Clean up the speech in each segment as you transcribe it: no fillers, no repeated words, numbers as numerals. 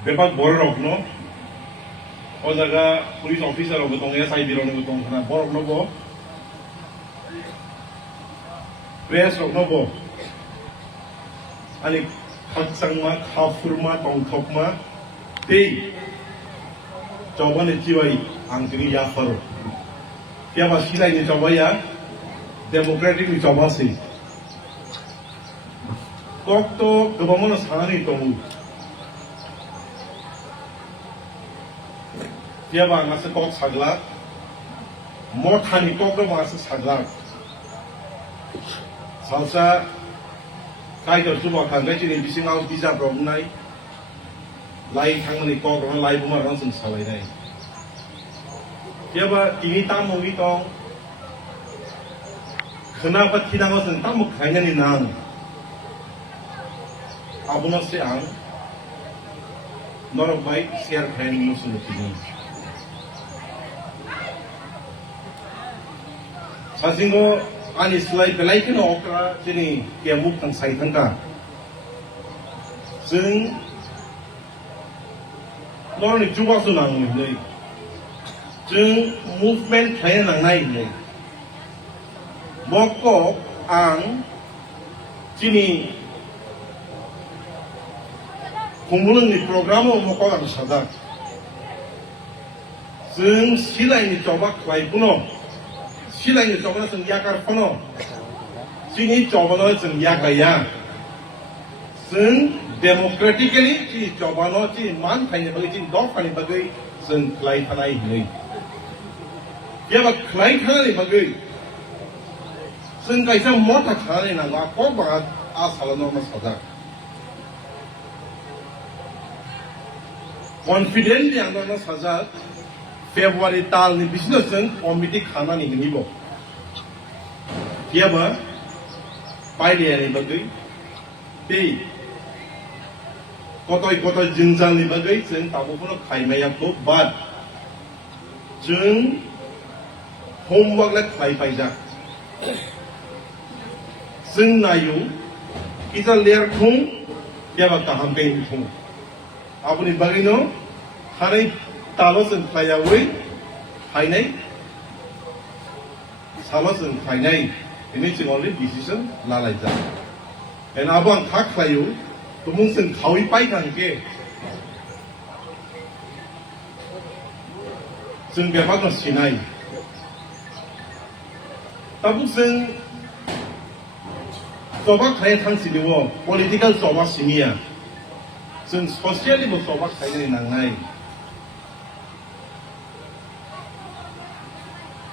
Bepak borok no, o jaga police officer obo tong SI biro no tong kana borok no bo, press rok no bo, ani khaksang ma khafur ma tong thok ma, tei, coba ni jiwai ang tini ya faro, tiap asilai ni coba ya, democratic ni coba sih, kok to kebangun sangat itu. Dia bang masih kok saglat, mau tani kok tu masih saglat. Salsa, kaya tu cuba kan kaya ni bising aus bisa problem nai, lai kang ni kok orang lai buma orang sen salai nai. Dia bang ini tamu itu, kenapa tidak orang sen tamu kaya ni nang, abu nasi ang, norok baik share kaya ni musuh ni. 사진고 아니 슬라이 벨라이크는 오크라 지니 개묵 당 사이탄가 ซึ่ง 너는 주바수 나오는데 즉 무브먼트 타야 나나이네 먹고 안 지니 공부는 이 프로그램을 먹고 가서 사다 즉 실라인이 저박 와이구노 실행이 저번에 약간 코너, 지니 저번에 좀 약간야, ซึ่ง democratically 지 저번에 지 만파이네 버기 지 너파이네 버기 ซึ่ง 클라이타나이 네, 얘가 클라이타나이 버기, ซึ่ง 가이사 못하 차나이 나가 꼭봐 아살로노마 사다, confident yang 너는 사자. Februari tal ni business zen committee khana ni ni bo. Dia ba pai dia ni bagai. Tei kotoi jinjang ni bagai zen tabu pun khai maya ko bad. Jeng homework la khai pai ja. Jeng nayu kita ler thung dia ba kaham pe thung. Apuni bagai no hari Talosan kaya wei, hainai, salosan hainai. Ini cuma oleh decision lalai jah. Dan abang kak kayu, tumung sen kawi pai kan ke. Sen bepak nas sinai. Tapi sen sobak kaya tang sidiwo, political sobak simia. Sen sosiali bo sobak kaya ni nangai.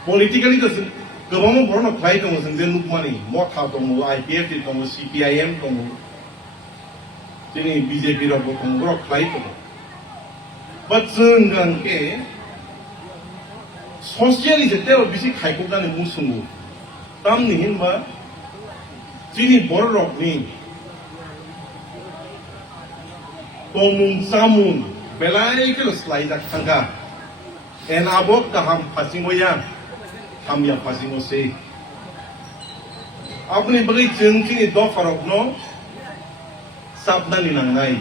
Politically itu kebangun orang nak tong sendiri lukmani, motha tong, IPF tong, CPIM tong, jadi BJP orang tong orang klay tong. But jangan ke, sosialis itu orang bisi khai kok dan musuh. Tam ni himba, jadi borok ni, tomun samun, belai ke slide dak tangga, en abok kaham pasing goyang. हम या फासिंगो से अपने बड़े जंग की दो फरक no सावधानी नंगाई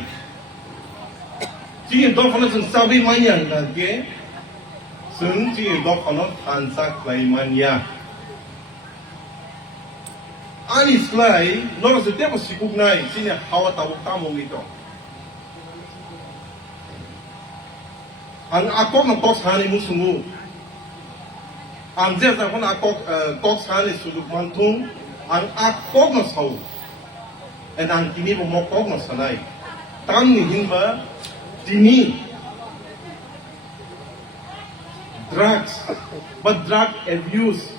जी दो फरक जंग साबी मान्या नंगे जंग जी दो फरक थांसा क्लाइमानिया आनी स्लाई नोरा से तेरे सिकुक नाई जी ने हावा ताबुक तामोंगी तो ang akok ng tok sani musungu ang jesa kon akok tok sani suluk mantung ang akok ng saw and ang kini mo kok ng sanay tam ni hinba dini drugs but drug abuse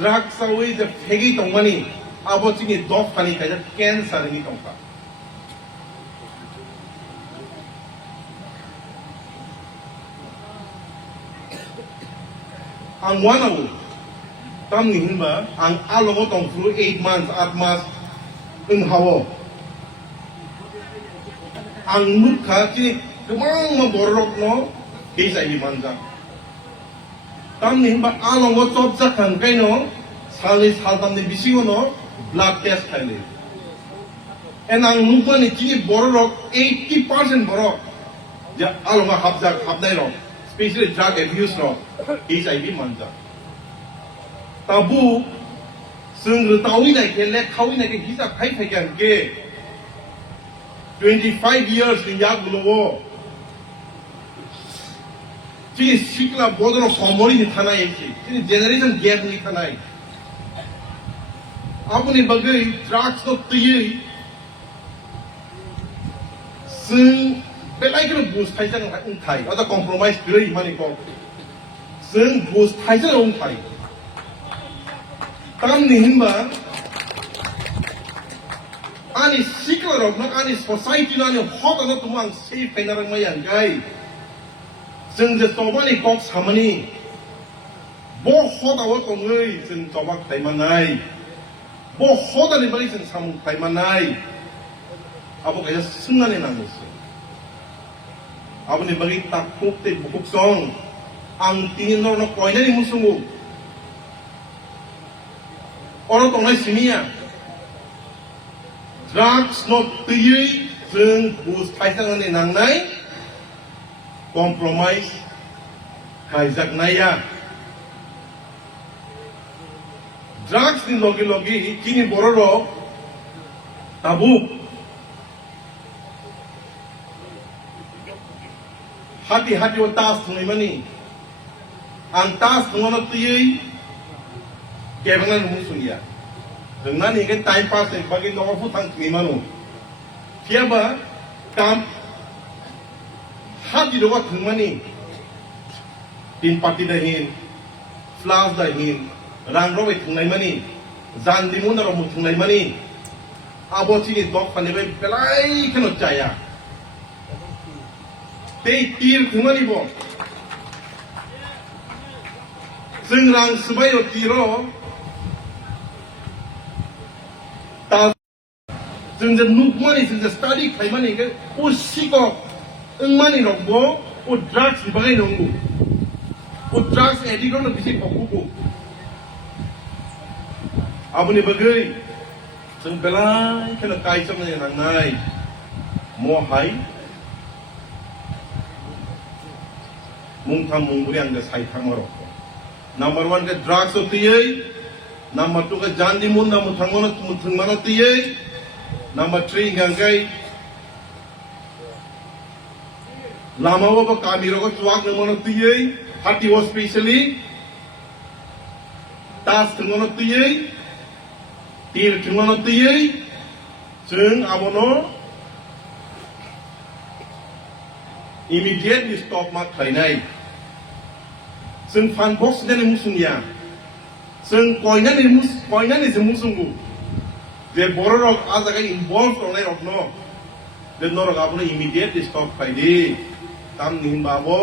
drugs away the fegi tong mani abo chini dok kani kaya cancer ni tong ka ang wanaw tam ni hinba ang alongo tong through 8 months at mas ung hawo ang mukha chini kumang maborok no kisa ni manja tam ni hinba alongo chop sa kan kai no sali saltam ni bisingo no blood test khaile and ang mukha ni chini borok 80% borok যে আলমা হাবনাই রক specially drug abuse রক HIV মানজা তাবু जों तावि नायखे लेखावि नायखे हिसाब खाइ फाइगान के 25 years ni ya gulo ji sikla bodro somori ni thanai echi ji generation gap ni thanai apuni bagai drugs no tyi जों बेलायखौ बुस थाइजों उंथाय अदा कम्प्रोमाइज गै माने को जों बुस थाइजों उंथाय Tamni himba ani sikla rok nak ani society ani hot ana tumang safe kainarang mayang gai जों जे तबानि कक सामनि bo hot awa tongai जों तबा खाइमानाय bo hot ani bari जों साम खाइमानाय abo kaya sungane nangis aboni bagi takuk te bukuk song ang tingin no koinani musungu orang tongai simia drugs not tiyui जों bus खाइसांनि नांनाय compromise खाइजाकनाया drugs ni logi kini bororo tabu hati o tas thungai mani ang tas thungono tiyui kebangan musunya dengan ni kan time pass ni bagi no fu thang ni manu siapa kam hati do wa thungmani tin party dahin flash dahin rang ro wei thungnai mani jan dimun ro mu thungnai mani abo chini dok phane bai belai khano chaya tei tir thungmani bo जों रां सुबायो तीरो ता जों जे नुकमानि जों जे study खाइमानि के ओ सिको ओंमानि रगबो ओ drugs बागाय नंगु ओ drugs addict न बिसि फकुबो आबुनि बगै जों बेलाय खेला काइसमनि नांनाय मोहाय मुंथाम मुंगुरि आंगे साइथामरो Number 1 ke drugs tiyei, number 2 ke jandi mun na muthangmano tiyei, number 3 ngangai lama wa kamiro ko chuak nangmano tiyei, hati was specially tas thangmano tiyei, tir thangmano tiyei, जों abono immediately stop ma khainai जों फान बक्स देने मुसुंया जों कोइनानि जों मुसुंगु जे बर रक आ जागा involve तंनाय रक न जे नरक आबो इमीडिएटली स्टप फाइदि ताम निबाबो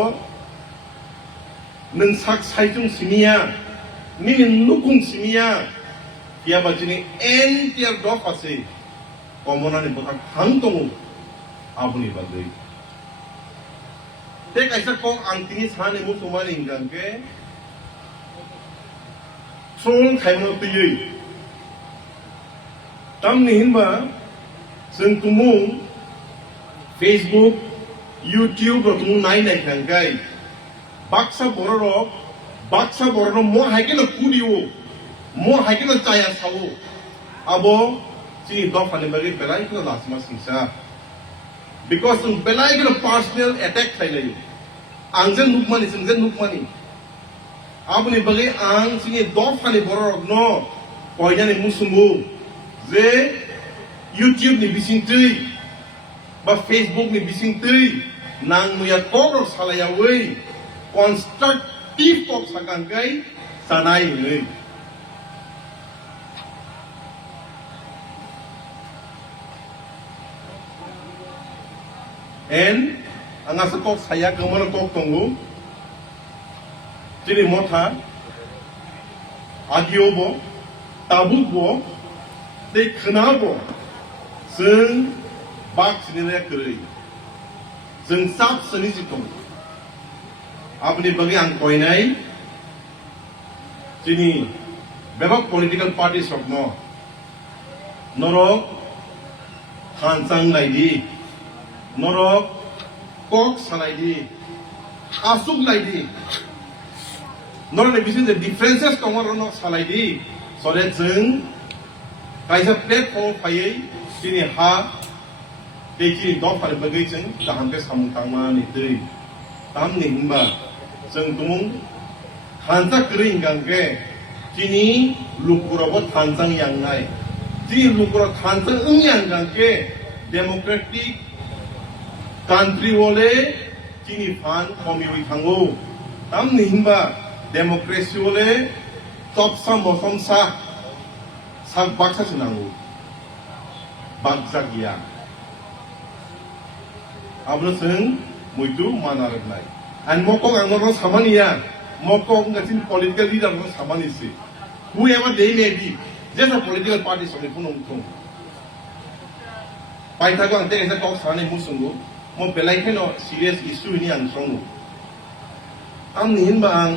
नों साक साइजुं सिमिया नि नुकुं सिमिया या बाजिनि एनटिआर द फासे कमनानि बता थां दङो आबुनि बादै Tek aisa kong ang tingin sana mo sumali hinggang ke Trong kayo na tiyay Tam nihin ba Seng tumong Facebook YouTube ro tumong nai hinggang kay Baksa bororo mo haike na kudiyo Mo haike na chaya sawo Abo Sini do fane bagi belai ko lasma singsa Because yung belai ko personal attack tayo Angzen nukmani Abo ni bagay ang sige dof ka ni bororog no Koyna ni musungo Ze YouTube ni bising tuy Ba Facebook ni bising tuy Nang muya korok salayaway Constructive kok sakan kay Sanay ngay And ang asa kok saya gamana kok tongu Jini motha Agiobo Tabubo De khnabo Seng Bak sinira keri Seng sap seni sitong Apni bagi ang koinai Jini Bebak political parties of no Norok Khansang laidi Norok kok sanaidi asuk laidi non between the differences tongono salaidi so that jeng kaisa platform phai tini ha teki dok par bagai jeng kaham ke samung tangma ni tei tam ni himba jeng tumung hansa kering gangke tini lukurabot hansang yang nai tini lukurabot hansang yang gangke democratic country wole tini fan komiwi thango tam ni himba democracy wole top sam bottom sa sak baksa sinango baksa giya abro seng muitu manarat nai and mokok angoro samaniya mokok ngatin political leader no samani se whoever they may be just a political party so punong tung paita ko ante esa talk sane musungo mo belai keno serious issue ini ang songo am nihin ba ang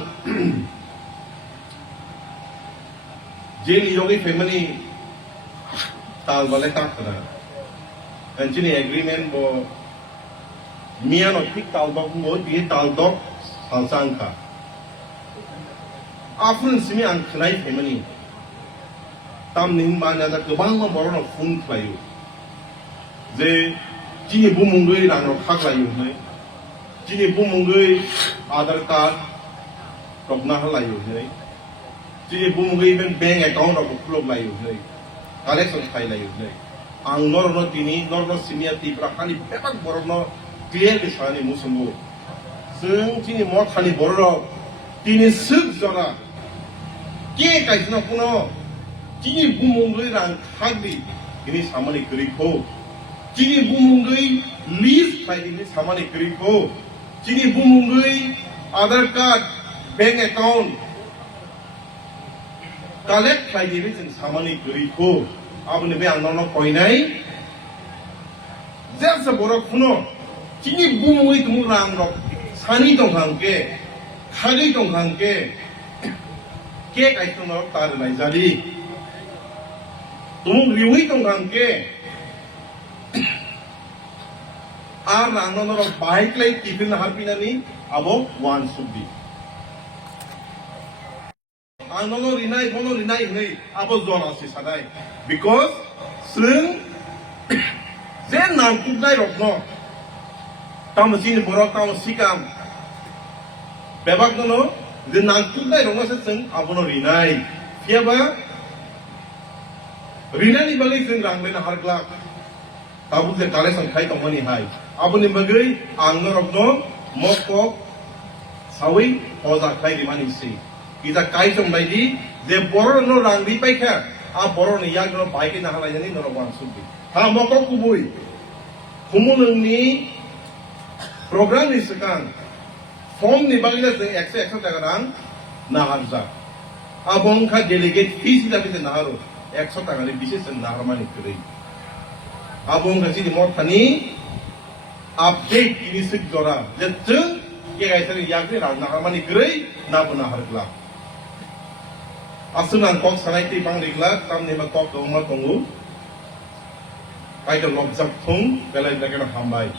jeli yogi family tal balai tak na anjini agreement bo mian ot tik tal dok mo di tal dok salsang ka afun simi ang khnai family tam nihin ba na da gobang mo moron fun klayu je Jini bumungui rang khak layu hai jini bumungui Aadhaar card rok na layu hai jini bumungui ben bank account rok upload layu hai collection khai layu hai ang nor no tini nor no senior ti prakani pepak borno clear bisani musungo sung jini mo thani borro tini suk jora ke kaisna puno jini bumungui rang khak di ini samani kriko Jini bumungui list khai ini samani kriko jini bumungui Aadhaar card bank account collect khai ini jeng samani kriko abune be angno koinai jasa borok puno jini bumungui tumu rang rok sani tong hangke khagi tong hangke ke kai tong rok tar nai jali tumu riwi tong hangke আর রান্নার bike লাই tiffin হারপিনানি আবো one সুবি আননো Rinnai হই আবো জন আছে সাদাই because sling যে নাম কুকনাই রত্ন তামসিন বরক তাম সিকাম বেবাক ননো যে নাম কুকনাই রংসে जों আবনো রিনাই ফিয়াবা রিনানি বাগै जों রাংবেন হারগ্লা tabu je collection khai tongmani hai abuni bagai angno rokno mokok sawi hoza khai rimani si kita kai tong baidi je boro no rangri paikha a boro ni yang no baike na hala jani no wan subi ha mokok kubui kumunungni program ni sekan form ni bagila je 100 টাকা rang na harja abong kha delegate fees dabi na haro 100 টাকা ni বিশেষ na harmani krai abong kasi di mo thani update ini sik jora je jeng ke gaisari yakni rang na harmani grei na buna hargla asunan kok sanai ti bang rigla tam ne ma kok do ma tongu kai to lobjak thung belai da ke hambai